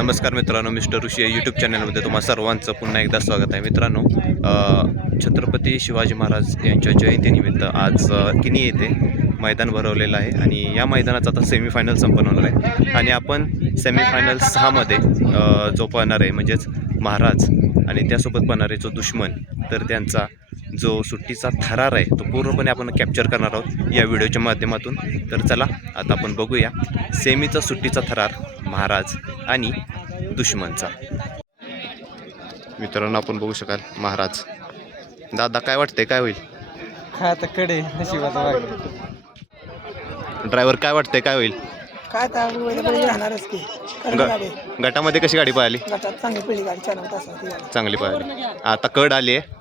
नमस्कार मित्रांनो, मिस्टर ऋषी यूट्यूब चॅनलमध्ये तुम्हा सर्वांचं पुन्हा एकदा स्वागत आहे. मित्रांनो, छत्रपती शिवाजी महाराज यांच्या जयंतीनिमित्त आज किनी येथे मैदान भरवलेलं आहे आणि या मैदानाचा आता सेमीफायनल संपन्न होणार आहे आणि आपण सेमीफायनल 6मध्ये जो पळणार आहे म्हणजेच महाराज आणि त्यासोबत पळणारे जो दुश्मन, तर त्यांचा जो सुट्टीचा थरार आहे तो पूर्णपणे आपण कॅप्चर करणार आहोत या व्हिडिओच्या माध्यमातून. तर चला आता आपण बघूया सेमीचा सुट्टीचा थरार महाराज आणि दुश्मनचा. मित्रांनो, आपण बघू शकाल महाराज. दादा, काय वाटते, काय होईल? आता कडे नशिबाचा भाग. ड्रायव्हर, काय वाटते, काय होईल? काय राहणारच की गटामध्ये कशी गाडी पळाली? चांगली पहिली गाडी चालवत चांगली पळाली. आता कड आली आहे,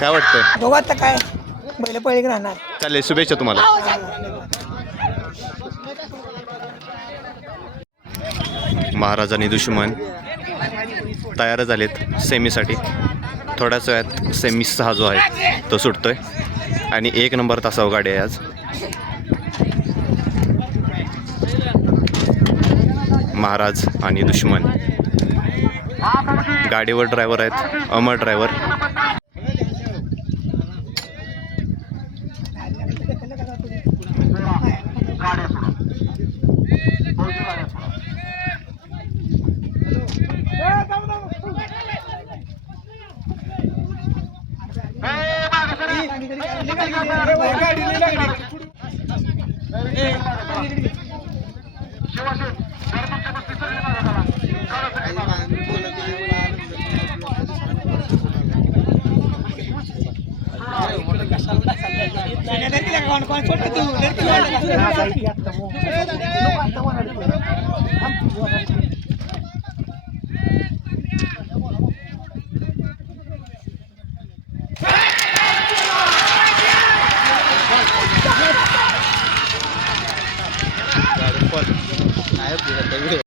काय वाटतंय? बघू आता काय बैल पहिली राहणार. चालेल, शुभेच्छा तुम्हाला. महाराज आणि दुश्मन तयार झालेत सेमीसाठी. थोड्याच वेळात सेमी 6 जो आहे तो सुटतोय आणि 1 नंबर तासावर गाडी आहे आज. महाराज आणि दुश्मन. गाडीवर ड्रायव्हर आहेत अमर ड्रायव्हर.